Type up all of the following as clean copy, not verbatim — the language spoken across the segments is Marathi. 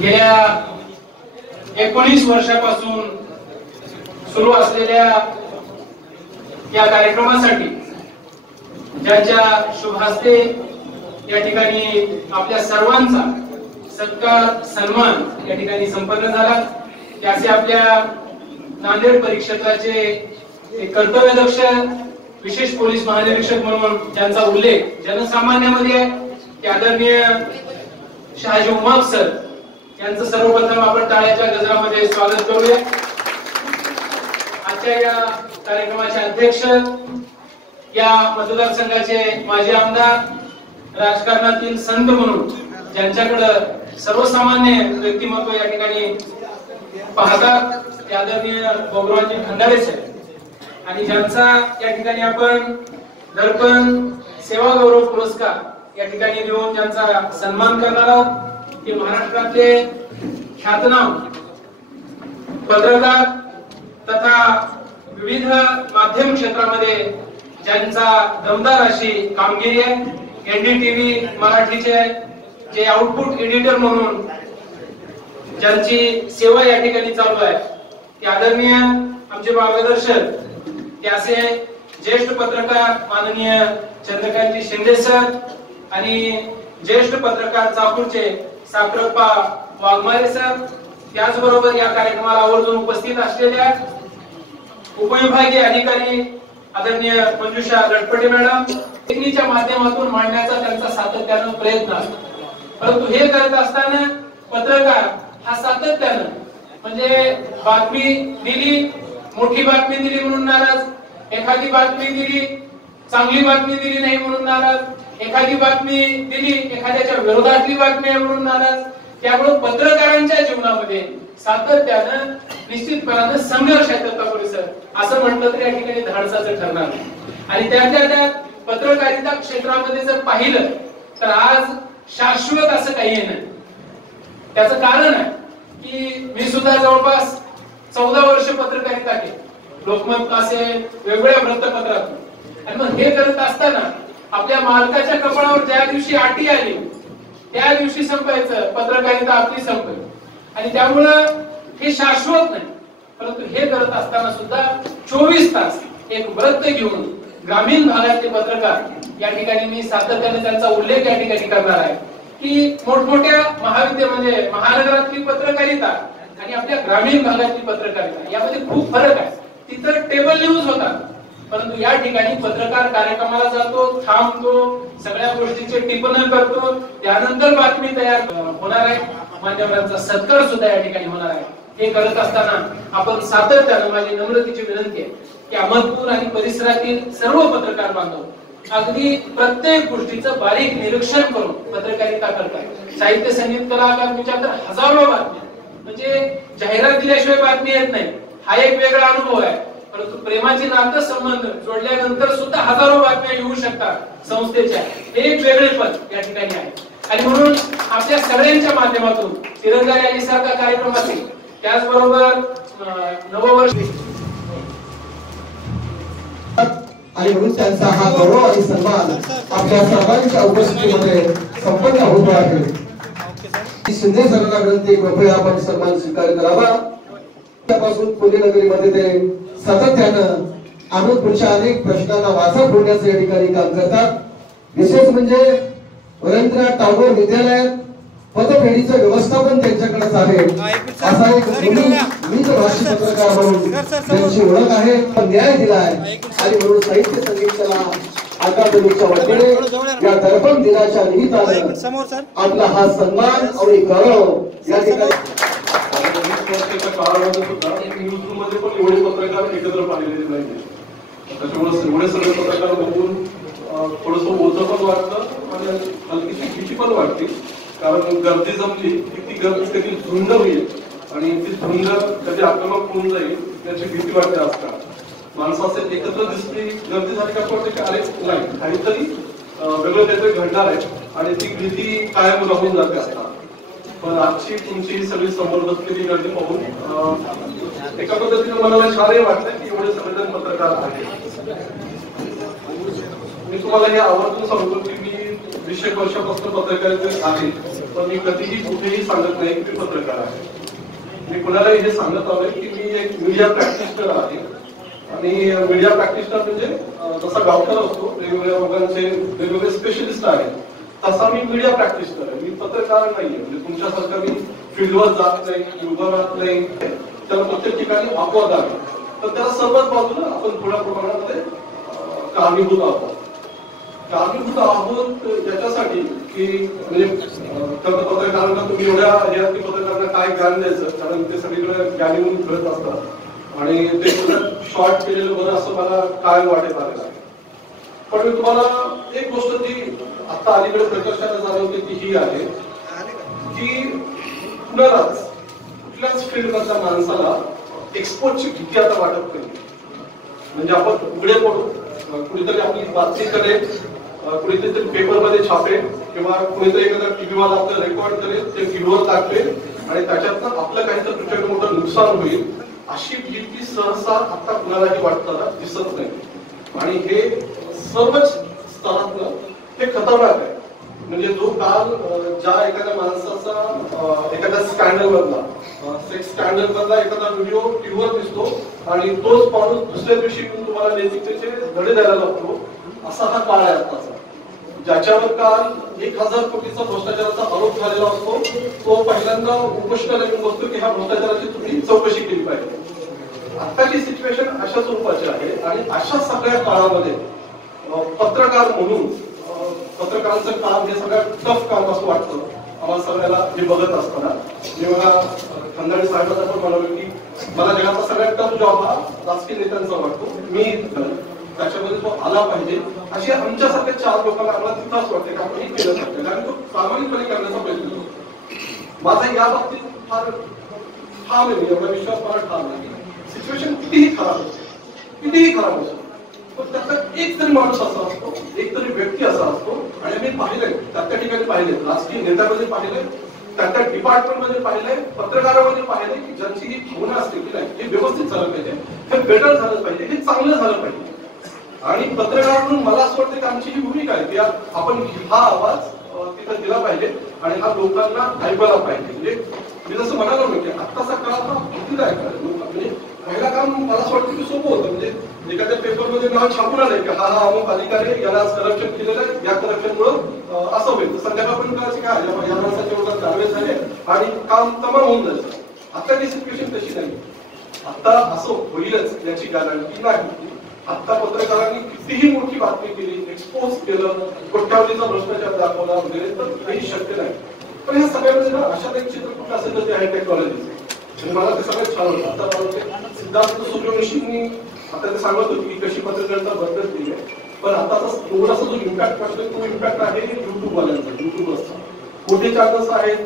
गेल्या 19 वर्षापासून सुरू असलेल्या या कार्यक्रमासाठी ज्यांच्या शुभ हस्ते या ठिकाणी आपल्या सर्वांचा सत्कार सन्मान या ठिकाणी संपन्न झाला, त्याचे आपल्या नांदेड परिक्षेत्राचे कर्तव्यदक्ष विशेष पोलीस महानिरीक्षक म्हणून ज्यांचा उल्लेख जनसामान्यामध्ये आहे ते आदरणीय शहाजी उमाप सर यांचं सर्वप्रथम आपण टाळ्याच्या गजरामध्ये स्वागत करूया। आजच्या या कार्यक्रमाचे अध्यक्ष, या मतदारसंघाचे माजी आमदार, राजकारणातील संत म्हणून ज्यांच्याकडे सर्वसामान्य व्यक्तिमत्व या ठिकाणी पाहतात ते आदरणीय गौरवाजी खंडारे साहेब, आणि ज्यांचा या ठिकाणी आपण दर्पण सेवा गौरव पुरस्कार या ठिकाणी देऊन ज्यांचा सन्मान करणार आहोत ते महाराष्ट्रातले ख्यातनाम पत्रकार तथा विविध माध्यम क्षेत्रामध्ये ज्यांचा दमदार अशी कामगिरी आहे, एनडीटीव्ही मराठीचे जे आउटपुट एडिटर म्हणून ज्यांची सेवा या ठिकाणी चालू आहे ते आदरणीय आमचे मार्गदर्शक ते असे ज्येष्ठ पत्रकार माननीय चंद्रकांतजी शिंदे सर आणि ज्येष्ठ पत्रकार चाकूरचे साखरप्पा वाघमारे सर, त्याचबरोबर या कार्यक्रमाला आवर्जून उपस्थित असलेल्या उपविभागीय अधिकारी आदरणीय मंजुषा लटपटे मॅडम, टेक्निकच्या माध्यमातून मांडण्याचा त्यांचा सातत्याने प्रयत्न असतो, परंतु हे करत असताना पत्रकार हा सातत्याने म्हणजे बातमी दिली, मोठी बातमी दिली म्हणून नाराज, एखादी बातमी दिली चांगली बातमी दिली नाही म्हणून नाराज, एखादी बातमी दिली एखाद्याच्या विरोधातली बातमी आहे म्हणून नाराज। त्यामुळे पत्रकारांच्या जीवनामध्ये सातत्यानं निश्चितपणाने संघर्ष आहे परिसर असं म्हटलं तर या ठिकाणी धाडसाचं ठरणार नाही। आणि त्यात पत्रकारिता क्षेत्रामध्ये जर पाहिलं तर आज शाश्वत असं काही नाही। त्याचं कारण आहे की मी सुद्धा जवळपास 14 वर्ष पत्रकारिता केली, लोकमत असेल वेगवेगळ्या वृत्तपत्रातून, आणि मग हे करत असताना आपल्या मालकाच्या कपाळावर ज्या दिवशी आटी आली त्या दिवशी संपायचं, पत्रकारिता आपली संपली, आणि त्यामुळं हे शाश्वत नाही। परंतु हे करत असताना सुद्धा 24 तास एक व्रत घेऊन ग्रामीण भागातले पत्रकार या ठिकाणी मी सातत्याने त्यांचा उल्लेख या ठिकाणी करणार आहे की मोठमोठ्या म्हणजे महानगरातली पत्रकारिता आणि आपल्या ग्रामीण भागातली पत्रकारिता यामध्ये खूप फरक आहे। तिथं टेबल न्यूज होता, परंतु या ठिकाणी पत्रकार कार्यक्रमाला जातो, थांबतो, सगळ्या गोष्टीचे टिप्पणी करतो, त्यानंतर बातमी तयार होणार आहे, मान्यवरांचा सत्कार सुद्धा या ठिकाणी होणार आहे। हे करत असताना आपण सातत्याने माझी नम्रतेची विनंती आहे की अहमदपूर आणि परिसरातील सर्व पत्रकार बांधव अगदी प्रत्येक गोष्टीचं बारीक निरीक्षण करून पत्रकारिता करतात। साहित्य संगीत कला अकादमीच्या तर हजारो बातम्या, म्हणजे जाहिरात दिल्याशिवाय बातमी येत नाही, हा एक वेगळा अनुभव आहे, परंतु प्रेमाची नातं संबंध जोडल्यानंतर सुद्धा हजारो बातम्या येऊ शकतात संस्थेच्या, हे एक वेगळेपण या ठिकाणी आहे। आणि म्हणून आपल्या सगळ्यांच्या माध्यमातून तिरंगा रॅली सारखा कार्यक्रम असेल, त्याचबरोबर नववर्ष आणि म्हणून त्यांचा हा गौरव आणि सन्मान आपल्या सर्वांच्या उपस्थितीमध्ये संपन्न होत आहे। शिंदे सरांना विनंती कृपया आपण सन्मान स्वीकार करावा। त्यापासून पुणे नगरीमध्ये ते सातत्यानं अहमदपूरच्या अनेक प्रश्नांना वाचा फोडण्याचे या ठिकाणी काम करतात। विशेष म्हणजे रवींद्रनाथ टागोर विद्यालयात पदपेढीचं व्यवस्थापन त्यांच्याकडेच आहे, असा एक भाषी पत्रकार म्हणून त्यांची ओळख आहे, न्याय दिलाय, आणि म्हणून साहित्य संगीत कला अकादमीच्या वतीने या दर्पण दिनाच्या निमित्तानं आपला हा सन्मान आणि गौरव या ठिकाणी काळामध्ये सुद्धा न्यूजमध्ये पण एवढे पत्रकार एकत्र पाहिलेले नाही, त्याच्यामुळे एवढे सगळे पत्रकार बघून थोडस ओझं पण वाटतं आणि हलकीशी भीती पण वाटते, कारण गर्दी जमली की ती गर्दी कधी झुंड होईल आणि ती झुंड कधी आक्रमक होऊन जाईल त्याची भीती वाटते। आजकाल माणसं असे एकत्र दिसली गर्दी झाली का वाटते की अरे नाही काहीतरी वेगळं काहीतरी घडणार आहे, आणि ती भीती कायम राहून जाते असतात। पण आजची तुमची सगळी समोर बसलेली गर्दी पाहून एका पद्धतीने मला छानही वाटतं की एवढे सगळेजण पत्रकार आहेत। मी तुम्हाला हे आवर्जून सांगतो की मी 20 वर्षापासून पत्रकारितेत आहे, पण मी कधीही कुठेही सांगत नाही की मी पत्रकार आहे. मी कुणालाही हे सांगत आलोय की मी एक मीडिया प्रॅक्टिशनर आहे. आणि मीडिया प्रॅक्टिशनर म्हणजे जसा डॉक्टर असतो, वेगवेगळ्या रोगांचे वेगवेगळे स्पेशलिस्ट आहेत, तसा मी मीडिया प्रॅक्टिशनर आहे. मी पत्रकार नाहीये. म्हणजे तुमच्यासारखा मी फील्डवर जात नाही, उभं राहत नाही, त्याला प्रत्येक ठिकाणी अपवाद आहे. तर त्याला सर्वच बाजूला आपण थोड्या प्रमाणामध्ये कारणीभूत आहोत. कारणीभूत आहोत याच्यासाठी की म्हणजे पत्रकारांना तुम्ही एवढ्या यातली पत्रकारांना काय ज्ञान द्यायचं, कारण ते सगळीकडे ज्ञानी म्हणून फिरत असतात आणि ते शॉर्ट केलेलं बरं असं मला काय वाटत आलेलं आहे. पण मी तुम्हाला एक गोष्ट जी आता अलीकडे प्रकर्षाने जाणवते ती ही आहे की कुणालाच कुठल्याच फील्ड मधल्या माणसाला एक्सपोजची भीती आता वाटत नाही. म्हणजे आपण उघडे पडू, कुणीतरी आपली बातमी करेल, कुणीतरी पेपरमध्ये छापेल किंवा कुणीतरी एखादा टीव्हीवर आपलं रेकॉर्ड करेल, ते टीव्हीवर टाकेल आणि त्याच्यातनं आपलं काहीतरी प्रचंड मोठं नुकसान होईल अशी भीती सहसा आता कुणालाही वाटताना दिसत नाही. आणि हे सर्वच स्तरातनं हे खतरनाक आहे. म्हणजे जो काल ज्या एखाद्या माणसाचा एखाद्या स्कॅन्डल मधला, सेक्स स्कॅन्डल मधला एखादा व्हिडिओ टीव्हीवर दिसतो आणि तोच माणूस दुसऱ्या दिवशी तुम्हाला नैतिकतेचे धडे द्यायला लागतो, असा हा काळ आहे आताचा. ज्याच्यावर काल 1000 कोटीचा भ्रष्टाचाराचा आरोप झालेला असतो, तो पहिल्यांदा उपोषणाला येऊन बसतो की ह्या भ्रष्टाचाराची तुम्ही चौकशी केली पाहिजे. आताची सिच्युएशन अशा स्वरूपाची आहे आणि अशा सगळ्या काळामध्ये पत्रकार म्हणून पत्रकारांचं काम हे सगळ्यात टफ काम असं वाटतं आम्हाला सगळ्याला हे बघत असताना. मी मला खंदाडे साहेबांना पण म्हणालो की मला जगाचा सगळ्यात टफ जॉब हा राजकीय नेत्यांचा वाटतो, मी त्याच्यामध्ये तो आला पाहिजे अशी आमच्यासारख्या 4 लोकांना आम्हाला तिथंच वाटते की आपण हे केलं पाहिजे, कारण तो प्रामाणिकपणे करण्याचा प्रयत्न करतो. माझा या बाबतीत फार ठाम आहे, एवढा विश्वास फार ठाम आहे. सिच्युएशन कितीही खराब असतो, पण त्याचा एक तरी माणूस असा असतो, एक तरी व्यक्ती असा असतो. आणि मी पाहिलंय, त्या ठिकाणी पाहिले, राजकीय नेत्यामध्ये पाहिलंय, त्या डिपार्टमेंटमध्ये पाहिलंय, पत्रकारामध्ये पाहिलंय की ज्यांची ही भावना असते की नाही हे व्यवस्थित झालं पाहिजे, हे बेटर झालं पाहिजे, हे चांगलं झालं पाहिजे. आणि पत्रकार म्हणून मला असं वाटतं की आमची ही भूमिका आहे की आपण हा आवाज तिथं दिला पाहिजे आणि हा लोकांना ऐकायला पाहिजे. म्हणजे मी जसं म्हणालो ना की आत्ताचा काळ हा भीतीदायक आहे. म्हणजे पहिला काम मला असं वाटतं की सोपं होतं. म्हणजे एखाद्या पेपरमध्ये नाव छापून आलंय की हा अमुक अधिकारी आहे, याला करप्शन केलेलं आहे, या करप्शनमुळं असं होईल, तर संध्याकाळपर्यंत करायचं काय, या माणसाचे एवढं कारवाई झाले आणि काम तमाम होऊन जायचं. आत्ताची सिच्युएशन तशी नाही. आता असं होईलच याची गॅरंटी नाही. आता पत्रकारांनी कितीही मोठी बातमी केली, एक्सपोज केलं, कोट्यावधीचा भ्रष्टाचार दाखवला वगैरे, तर काही शक्य नाही. पण ह्या सगळ्यामध्ये ना अशा एक चित्र कुठं असेल तर ते आहे टेक्नॉलॉजी. मला ते सगळ्यात छान होतं. आता सिद्धार्थ सूर्यवंशींनी आता ते सांगत होती की कशी पत्रकारिता बदलत आहे. पण आता थोडासा जो इम्पॅक्ट पडतोय तो इम्पॅक्ट आहे युट्यूबवाल्यांचा, युट्यूबर्सचा. मोठे चॅनल्स आहेत,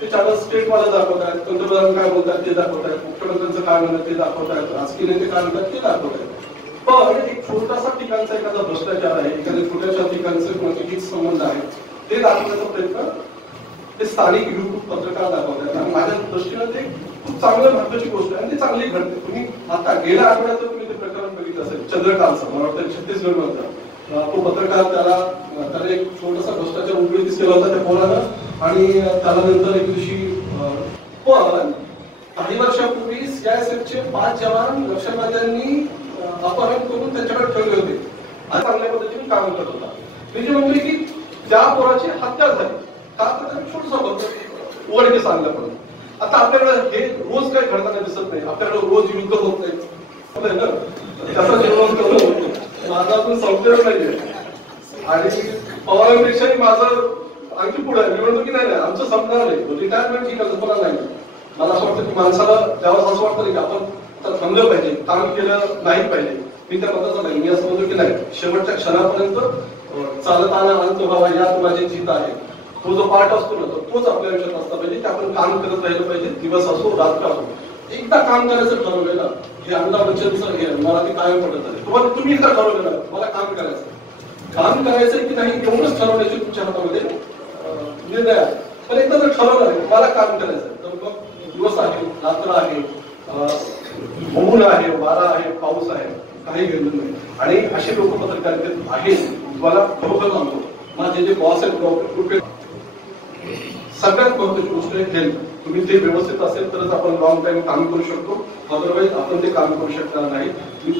ते चॅनल स्टेटवाले दाखवतात, पंतप्रधान काय बोलतात ते दाखवतात, मुख्यमंत्र्यांचं काय म्हणतात ते दाखवतात, राजकीय नेते काय म्हणतात ते दाखवतात. पण एक छोटासा ठिकाणचा एखादा भ्रष्टाचार आहे, एखाद्या छोट्याशा ठिकाणचं नैतिक संबंध आहे, ते दाखवण्याचा प्रयत्न ते स्थानिक युट्यूब पत्रकार दाखवतात. आणि माझ्या दृष्टीनं ते खूप चांगलं महत्वाची गोष्ट आहे आणि ती चांगली घडते. तुम्ही आता गेल्या आठवड्यात तुम्ही ते प्रकरण बघितलं असेल, चंद्रकांतचं, मला वाटतं छत्तीसगड मधला तो पत्रकार, त्याला एक छोटासा भ्रष्टाचार उघडकीस केला होता त्या पोरानं आणि त्याला नंतर एक दिवशी पण काही वर्षापूर्वी सीआयएसएफचे 5 जवान नक्षलवाद्यांनी अपहरण करून त्यांच्याकडे ठेवले होते आणि चांगल्या पद्धतीने काम करत होता. म्हणजे म्हणले की त्या पोराची हत्या झाली का, तर छोटसा उघडकीस आणलं. पण आता आपल्याकडे हे रोज काही घडताना दिसत नाही. आपल्याकडे रोज युद्ध होत नाही ना, त्याचा निर्माण करणं होतो. माझा अजून संशय नाहीये आणि पवारांपेक्षाही माझं आणखी पुढे निवडणुकी नाही. आमचं संपणार नाही, रिटायरमेंट ही कल्पना नाही. मला असं वाटतं की माणसाला त्यावेळेस असं वाटतं की आपण थांबलं पाहिजे, काम केलं नाही पाहिजे. मी त्या मताचा नाही. मी असं म्हणतो की नाही, शेवटच्या क्षणापर्यंत चालताना अंत व्हावा यात माझी जित आहे. तो जो पार्ट असतो ना तोच आपल्या आयुष्यात असला पाहिजे, की आपण काम करत राहिलं पाहिजे, दिवस असो रात्र असो. एकदा काम करायचं ठरवलं ना, हे अमिताभ बच्चनचं हे मला ते कायम पडत आहे. तुम्ही एकदा ठरवलं ना मला काम करायचं की नाही एवढंच ठरवण्याची तुमच्या हातामध्ये निर्णय आहे. पण एकदा जर ठरवलं नाही मला काम करायचं तर मग दिवस आहे, रात्र आहे, ऊन आहे, वारा आहे, पाऊस आहे, काही घेऊन नाही. आणि असे लोक पत्रकारितेत आहेत. मला खरोखर सांगतो, माझे जे बॉस आहेत सगळ्यात महत्त्वाची गोष्ट आहे हेल्थ. तुम्ही ते व्यवस्थित असेल तरच आपण लॉंग टाइम काम करू शकतो, अदरवाईज आपण ते काम करू शकणार नाही.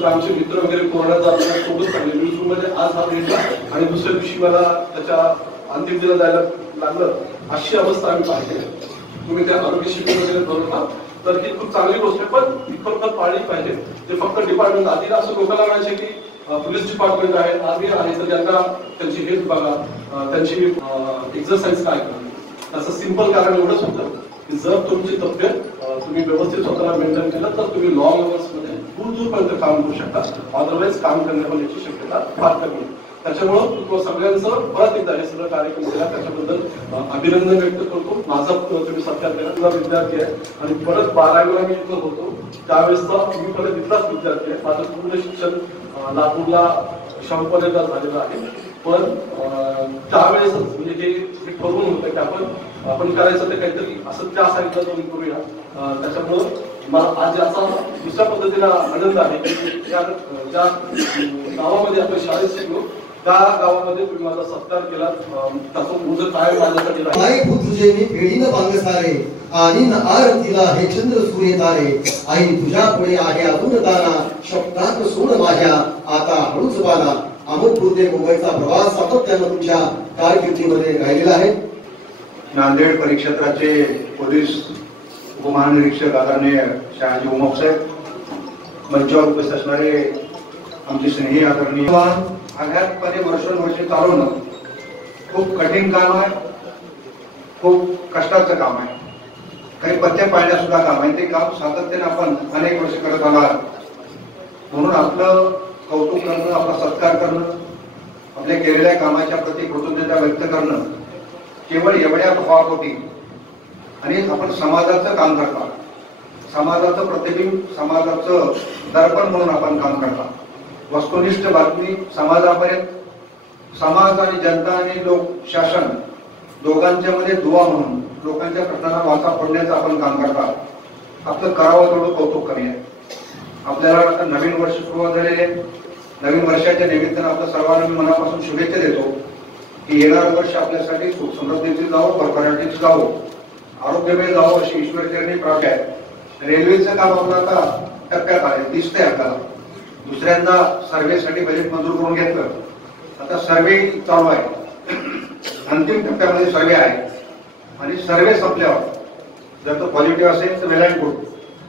आमचे मित्र वगैरे कोरोना जातात सोबत सांगले न्यूज मध्ये आज हा भेटला आणि दुसऱ्या दिवशी मला त्याच्या अंतिम दिला जायला लागलं, अशी अवस्था आम्ही पाहिजे. तुम्ही त्या आरोग्य शिबिर वगैरे भरवता तर ही खूप चांगली गोष्ट आहे, पण ती खरोखर पाळली पाहिजे. ते फक्त डिपार्टमेंट आधी असं लोकांना म्हणायचे की पोलीस डिपार्टमेंट आहे, आर्मी आहे, तर त्यांना त्यांची हेल्थ बघा, त्यांची एक्सरसाइज काय करा. त्याचं सिंपल कारण एवढंच होतं की जर तुमची तब्येत तुम्ही व्यवस्थित स्वतःला मेंटेन केलं तर तुम्ही लॉंग अवर्स मध्ये दूरपर्यंत काम करू शकता, अदरवाईज काम करण्याची शक्यता फार कमी आहे. त्याच्यामुळं सगळ्यांचं परत एकदा हे सगळं कार्यक्रम केला त्याच्याबद्दल अभिनंदन व्यक्त करतो. माझा तुम्ही सत्कार केला विद्यार्थी आहे आणि परत 12वीला मी इथं होतो त्यावेळेसचा मी परत इथलाच विद्यार्थी आहे. माझं पूर्ण शिक्षण लातूरला शाहूपर्यंत झालेलं आहे, पण त्यावेळेस म्हणजे हे ठरवून होतं की आपण करायचं ते काहीतरी असं त्या साईडला जाऊन करूया. त्याच्यामुळं मला आज याचा दुसऱ्या पद्धतीला आनंद आहे की ज्या गावामध्ये आपण शाळेत शिकलो त्या गावामध्ये तुम्ही माझा सत्कार केला, त्याचं मुझं काय माझ्यासाठी आई तुझे मी फेडीनं बांगसारे आणि न आरतीला हे चंद्र सूर्य तारे. आई तुझ्या पुढे आहे अजून दाना, शब्दात सोड माझ्या आता हळूच बाला. अमुक ते मुंबईचा प्रवास सातत्यानं तुमच्या कारकिर्दीमध्ये राहिलेला आहे. नांदेड परिक्षेत्राचे पोलीस उपमहानिरीक्षक आदरणीय शहाजी उमप साहेब, मंचावर उपस्थित असणारे आमचे स्नेही आदरणीय, अज्ञातपणे वर्षोनवर्षे चालवणं खूप कठीण काम आहे, खूप कष्टाचं काम आहे, काही पथ्य पाळण्यास सुद्धा काम आहे. ते काम सातत्याने आपण अनेक वर्ष करत आला, म्हणून आपलं कौतुक करणं, आपला सत्कार करणं, आपल्या केलेल्या कामाच्या प्रति कृतज्ञता व्यक्त करणं केवळ एवढ्या भावापोटी. आणि आपण समाजाचं काम करता, समाजाचं प्रतिबिंब, समाजाचं दर्पण म्हणून आपण काम करता. वस्तुनिष्ठ बातमी समाजापर्यंत, समाज आणि जनता आणि लोक शासन दोघांच्या मध्ये दुवा म्हणून लोकांच्या प्रश्नांना वाचा फोडण्याचं आपण काम करता. आपलं करावं तेवढं कौतुक कमी आहे. आपल्याला आता नवीन वर्ष सुरुवात झालेले, नवीन वर्षाच्या निमित्तानं आपल्या सर्वांना मी मनापासून शुभेच्छा देतो की येणारं वर्ष आपल्यासाठी सुख समृद्धीचं जावं, भरभराटीचं जावं, आरोग्यमय जावं अशी ईश्वरचरणी प्रार्थना आहे. रेल्वेचं काम आपण आता टप्प्यात आहे, दिसतंय आपल्याला. दुसऱ्यांदा सर्वेसाठी बजेट मंजूर करून घेतलं, आता सर्वे चालू आहे, अंतिम टप्प्यामध्ये सर्वे आहे. आणि सर्वे संपल्यावर जर तो पॉझिटिव्ह असेल तर वेल अँड गुड,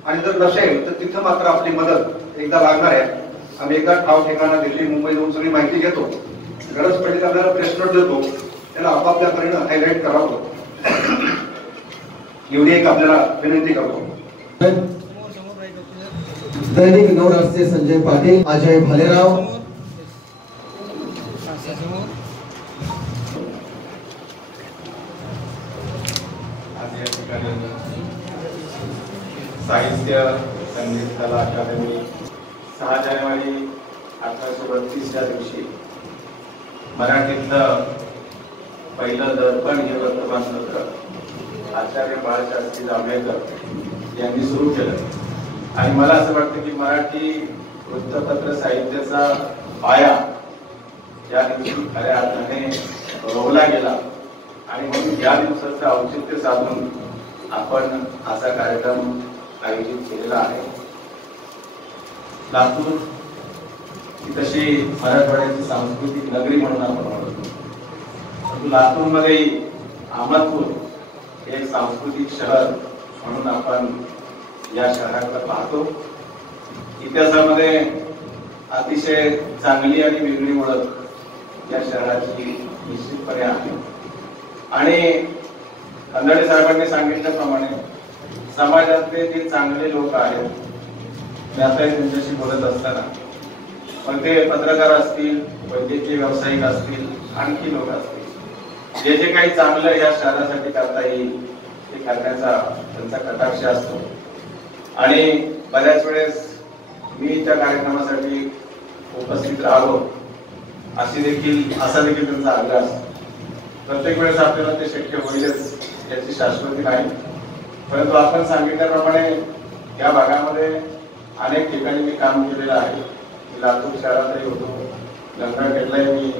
आणि जर नसेल तर तिथं मात्र आपली मदत एकदा लागणार आहे. आम्ही एकदा ठाव ठिकाणा दिल्ली मुंबई जाऊन सगळी माहिती घेतो, गरज पडली आपल्याला प्रेस नोट देतो, त्याला आपापल्या परीने हायलाईट करावं एवढी एक आपल्याला विनंती करतो. दैनिक नवराष्ट्रीय संजय पाटील, अजय भालेराव, आज या ठिकाणी साहित्य संगीत कला अकादमी 6 जानेवारी 1832 या दिवशी मराठीतलं पहिलं दर्पण हे वर्तमानपत्र आचार्य बाळशास्त्री जांभेकर यांनी सुरू केलं. आणि मला असं वाटतं की मराठी वृत्तपत्र साहित्याचा पाया या दिवशी खऱ्या अर्थाने रोवला गेला. आणि म्हणून या दिवसाचं औचित्य साधून आपण असा कार्यक्रम आयोजित केलेला आहे. लातूर ही तशी मराठवाड्याची सांस्कृतिक नगरी म्हणून आपण ओळखतो. लातूर मध्ये अहमदपूर हे एक सांस्कृतिक शहर म्हणून आपण या शहराकडे पाहतो. इतिहासामध्ये अतिशय चांगली आणि वेगळी ओळख या शहराची निश्चितपणे आहे. आणि खंदाडे साहेबांनी सांगितल्याप्रमाणे समाजातले जे चांगले लोक आहेत, मी आता त्यांच्याशी बोलत असताना, पण ते पत्रकार असतील, वैद्यकीय व्यावसायिक असतील, आणखी लोक असतील, जे जे काही चांगलं या शहरासाठी करता येईल ते करण्याचा त्यांचा कटाक्ष असतो. आणि बऱ्याच वेळेस मी त्या कार्यक्रमासाठी उपस्थित राहावं असा देखील त्यांचा आग्रह असतो. प्रत्येक वेळेस आपल्याला ते शक्य होईलच याची शाश्वती नाही, परंतु आपण सांगितल्याप्रमाणे या भागामध्ये अनेक ठिकाणी मी काम केलेलं आहे. लातूर शहरातही होतो, गंगाखेडलाही मी